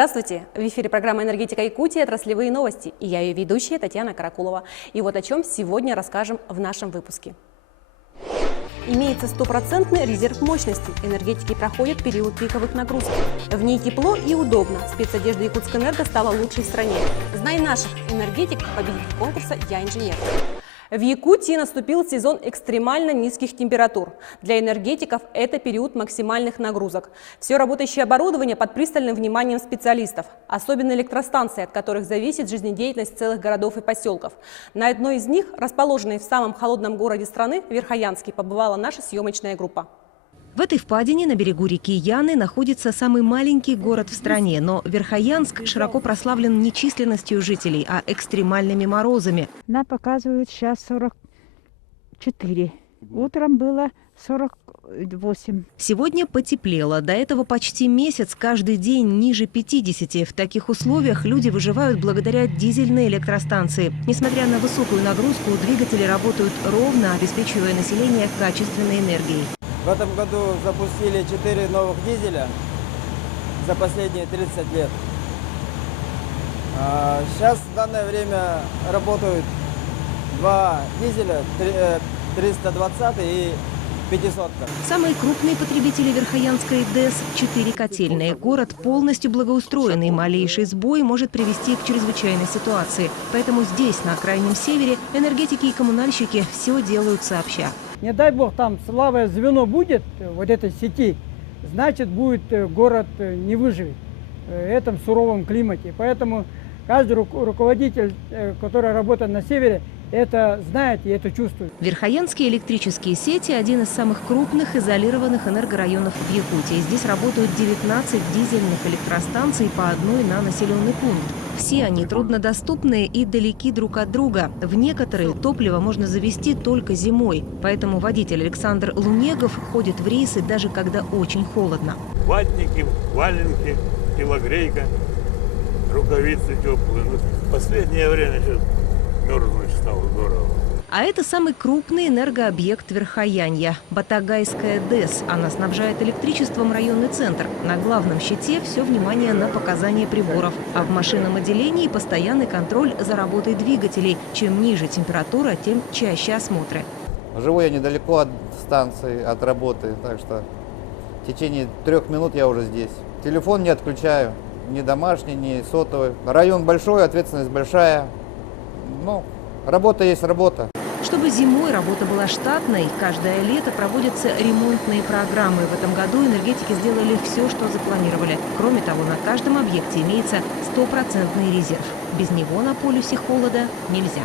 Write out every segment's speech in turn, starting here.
Здравствуйте! В эфире программа «Энергетика Якутии. Отраслевые новости». И я ее ведущая Татьяна Каракулова. И вот о чем сегодня расскажем в нашем выпуске. Имеется стопроцентный резерв мощности. Энергетики проходят период пиковых нагрузок. В ней тепло и удобно. Спецодежда Якутскэнерго стала лучшей в стране. Знай наших энергетиков, победитель конкурса «Я инженер». В Якутии наступил сезон экстремально низких температур. Для энергетиков это период максимальных нагрузок. Все работающее оборудование под пристальным вниманием специалистов. Особенно электростанции, от которых зависит жизнедеятельность целых городов и поселков. На одной из них, расположенной в самом холодном городе страны, Верхоянске, побывала наша съемочная группа. В этой впадине на берегу реки Яны находится самый маленький город в стране, но Верхоянск широко прославлен не численностью жителей, а экстремальными морозами. Нам показывают сейчас 44. Утром было 48. Сегодня потеплело. До этого почти месяц, каждый день ниже 50. В таких условиях люди выживают благодаря дизельной электростанции. Несмотря на высокую нагрузку, двигатели работают ровно, обеспечивая население качественной энергией. В этом году запустили 4 новых дизеля за последние 30 лет. Сейчас в данное время работают 2 дизеля, 320 и 500. Самые крупные потребители Верхоянской ДЭС – 4 котельные. Город полностью благоустроенный. Малейший сбой может привести к чрезвычайной ситуации. Поэтому здесь, на крайнем севере, энергетики и коммунальщики все делают сообща. Не дай бог там слабое звено будет вот этой сети, значит будет город не выживет в этом суровом климате. Поэтому каждый руководитель, который работает на севере, это знает и это чувствует. Верхоянские электрические сети – один из самых крупных изолированных энергорайонов в Якутии. Здесь работают 19 дизельных электростанций по одной на населенный пункт. Все они труднодоступные и далеки друг от друга. В некоторые топливо можно завести только зимой. Поэтому водитель Александр Лунегов ходит в рейсы даже когда очень холодно. Ватники, валенки, телогрейка, рукавицы теплые. В последнее время сейчас мерзнуть стало здорово. А это самый крупный энергообъект Верхоянья – Батагайская ДЭС. Она снабжает электричеством районный центр. На главном щите все внимание на показания приборов. А в машинном отделении постоянный контроль за работой двигателей. Чем ниже температура, тем чаще осмотры. Живу я недалеко от станции, от работы, так что в течение 3 минут я уже здесь. Телефон не отключаю, ни домашний, ни сотовый. Район большой, ответственность большая. Ну, работа есть работа. Чтобы зимой работа была штатной, каждое лето проводятся ремонтные программы. В этом году энергетики сделали все, что запланировали. Кроме того, на каждом объекте имеется стопроцентный резерв. Без него на полюсе холода нельзя.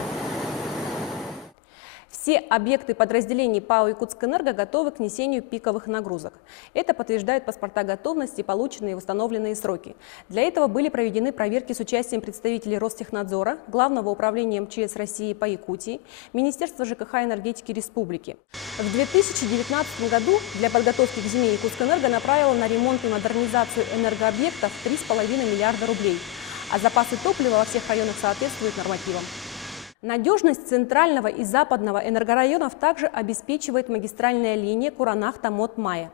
Все объекты подразделений ПАО «Якутскэнерго» готовы к несению пиковых нагрузок. Это подтверждают паспорта готовности, полученные в установленные сроки. Для этого были проведены проверки с участием представителей Ростехнадзора, Главного управления МЧС России по Якутии, Министерства ЖКХ и энергетики Республики. В 2019 году для подготовки к зиме «Якутскэнерго» направила на ремонт и модернизацию энергообъектов 3,5 миллиарда рублей, а запасы топлива во всех районах соответствуют нормативам. Надежность центрального и западного энергорайонов также обеспечивает магистральная линия Куранах-Томот-Мая.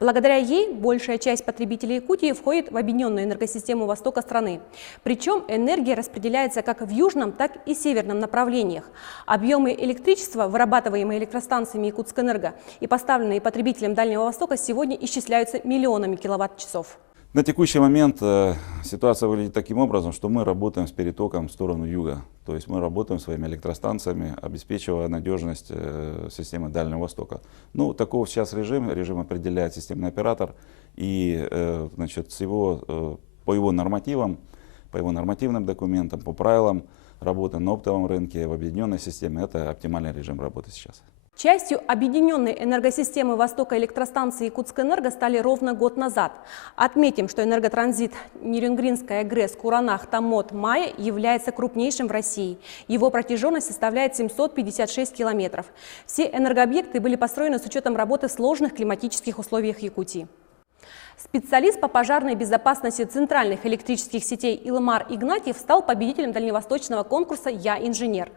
Благодаря ей большая часть потребителей Якутии входит в объединенную энергосистему востока страны. Причем энергия распределяется как в южном, так и северном направлениях. Объемы электричества, вырабатываемые электростанциями Якутскэнерго и поставленные потребителям Дальнего Востока, сегодня исчисляются миллионами киловатт-часов. На текущий момент ситуация выглядит таким образом, что мы работаем с перетоком в сторону юга. То есть мы работаем своими электростанциями, обеспечивая надежность системы Дальнего Востока. Ну, таков сейчас режим определяет системный оператор. И значит, по его нормативам, по его нормативным документам, по правилам работы на оптовом рынке в объединенной системе, это оптимальный режим работы сейчас. Частью объединенной энергосистемы Востока электростанции Якутскэнерго стали ровно год назад. Отметим, что энерготранзит Нерюнгринская ГРЭС Куранах-Томот-Мая является крупнейшим в России. Его протяженность составляет 756 километров. Все энергообъекты были построены с учетом работы в сложных климатических условиях Якутии. Специалист по пожарной безопасности центральных электрических сетей Илмар Игнатьев стал победителем дальневосточного конкурса «Я инженер».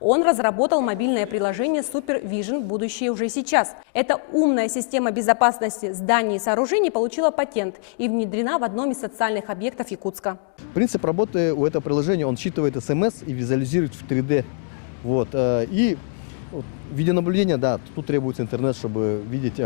Он разработал мобильное приложение Super Vision «Будущее уже сейчас». Эта умная система безопасности зданий и сооружений получила патент и внедрена в одном из социальных объектов Якутска. Принцип работы у этого приложения, он считывает СМС и визуализирует в 3D. Вот. И видеонаблюдение, да, тут требуется интернет, чтобы видеть,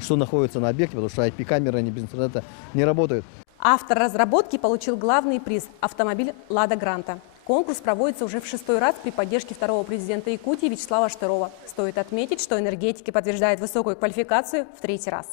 что находится на объекте, потому что IP-камеры, они без интернета не работают. Автор разработки получил главный приз – автомобиль «Лада Гранта». Конкурс проводится уже в 6-й раз при поддержке второго президента Якутии Вячеслава Штырова. Стоит отметить, что энергетики подтверждают высокую квалификацию в 3-й раз.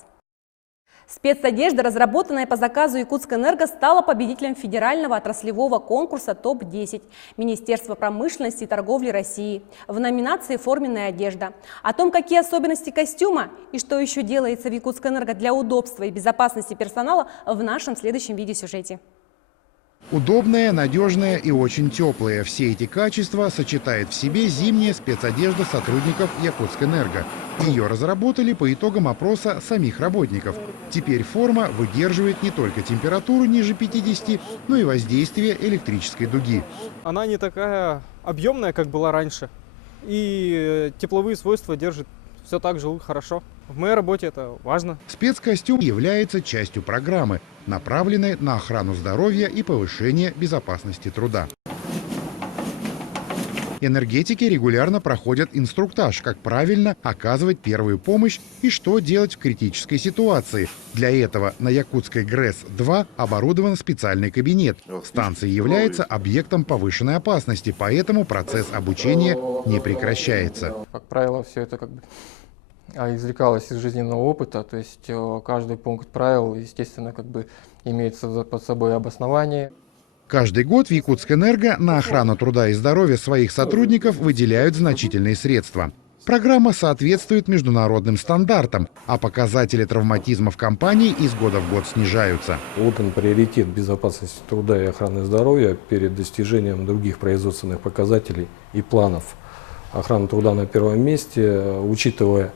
Спецодежда, разработанная по заказу Якутскэнерго, стала победителем федерального отраслевого конкурса ТОП-10 Министерства промышленности и торговли России в номинации «Форменная одежда». О том, какие особенности костюма и что еще делается в Якутскэнерго для удобства и безопасности персонала, в нашем следующем видеосюжете. Удобная, надежная и очень теплая. Все эти качества сочетает в себе зимняя спецодежда сотрудников Якутскэнерго. Ее разработали по итогам опроса самих работников. Теперь форма выдерживает не только температуру ниже 50, но и воздействие электрической дуги. Она не такая объемная, как была раньше. И тепловые свойства держит все так же хорошо. В моей работе это важно. Спецкостюм является частью программы, направленной на охрану здоровья и повышение безопасности труда. Энергетики регулярно проходят инструктаж, как правильно оказывать первую помощь и что делать в критической ситуации. Для этого на якутской ГРЭС-2 оборудован специальный кабинет. Станция является объектом повышенной опасности, поэтому процесс обучения не прекращается. Как правило, все это извлекалось из жизненного опыта, то есть каждый пункт правил, естественно, имеется под собой обоснование. Каждый год в Якутскэнерго на охрану труда и здоровья своих сотрудников выделяют значительные средства. Программа соответствует международным стандартам, а показатели травматизма в компании из года в год снижаются. Отдан приоритет безопасности труда и охраны здоровья перед достижением других производственных показателей и планов. Охрана труда на первом месте, учитывая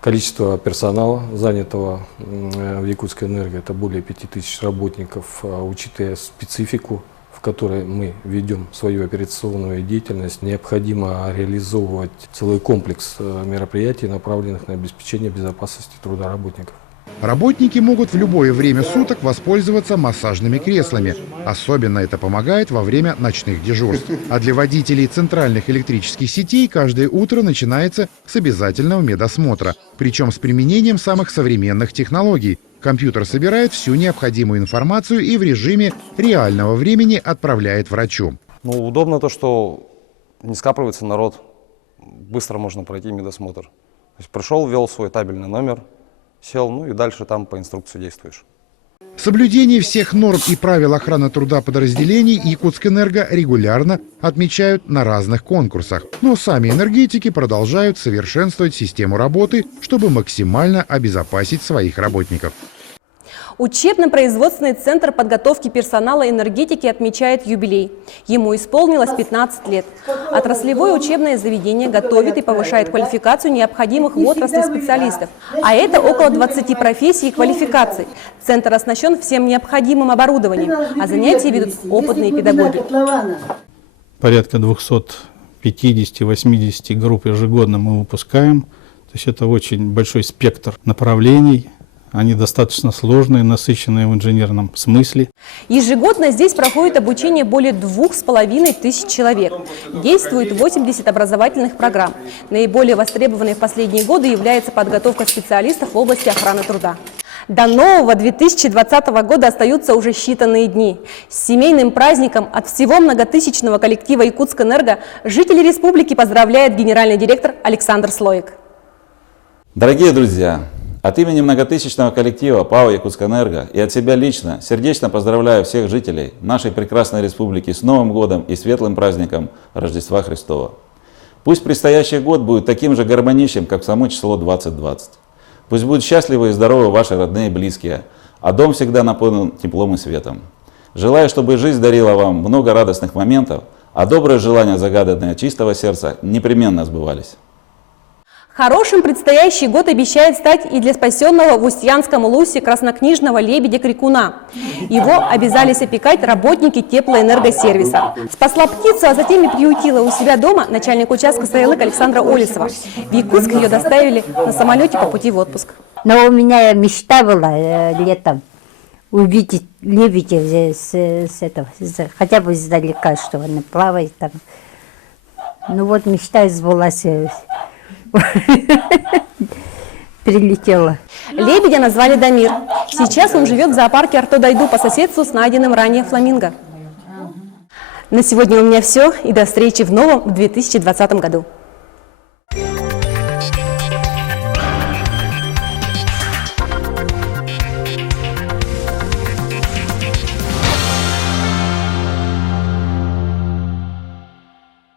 количество персонала, занятого в Якутскэнерго, это более 5000 работников, учитывая специфику, в которой мы ведем свою операционную деятельность, необходимо реализовывать целый комплекс мероприятий, направленных на обеспечение безопасности труда работников. Работники могут в любое время суток воспользоваться массажными креслами. Особенно это помогает во время ночных дежурств. А для водителей центральных электрических сетей каждое утро начинается с обязательного медосмотра. Причем с применением самых современных технологий. Компьютер собирает всю необходимую информацию и в режиме реального времени отправляет врачу. Удобно то, что не скапливается народ. Быстро можно пройти медосмотр. То есть пришел, ввел свой табельный номер, сел, и дальше там по инструкции действуешь. Соблюдение всех норм и правил охраны труда подразделений Якутскэнерго регулярно отмечают на разных конкурсах. Но сами энергетики продолжают совершенствовать систему работы, чтобы максимально обезопасить своих работников. Учебно-производственный центр подготовки персонала энергетики отмечает юбилей. Ему исполнилось 15 лет. Отраслевое учебное заведение готовит и повышает квалификацию необходимых в отрасли специалистов. А это около 20 профессий и квалификаций. Центр оснащен всем необходимым оборудованием, а занятия ведут опытные педагоги. Порядка 250-80 групп ежегодно мы выпускаем. То есть это очень большой спектр направлений. Они достаточно сложные, насыщенные в инженерном смысле. Ежегодно здесь проходит обучение более 2500 человек. Действует 80 образовательных программ. Наиболее востребованной в последние годы является подготовка специалистов в области охраны труда. До нового 2020 года остаются уже считанные дни. С семейным праздником от всего многотысячного коллектива Якутскэнерго жители республики поздравляет генеральный директор Александр Слоик. Дорогие друзья! От имени многотысячного коллектива ПАО «Якутскэнерго» и от себя лично сердечно поздравляю всех жителей нашей прекрасной республики с Новым годом и светлым праздником Рождества Христова. Пусть предстоящий год будет таким же гармоничным, как само число 2020. Пусть будут счастливы и здоровы ваши родные и близкие, а дом всегда наполнен теплом и светом. Желаю, чтобы жизнь дарила вам много радостных моментов, а добрые желания, загаданные от чистого сердца, непременно сбывались. Хорошим предстоящий год обещает стать и для спасенного в Устьянском Улусе краснокнижного лебедя-крикуна. Его обязались опекать работники теплоэнергосервиса. Спасла птицу, а затем и приютила у себя дома начальник участка СТЛК Александра Олесова. В Якутск ее доставили на самолете по пути в отпуск. Но у меня мечта была летом увидеть лебедя хотя бы издалека, что она плавает там. Ну вот мечта сбылась. Прилетела. Лебедя назвали Дамир. Сейчас он живет в зоопарке Артодайду по соседству с найденным ранее фламинго. На сегодня у меня все, и до встречи в новом 2020 году.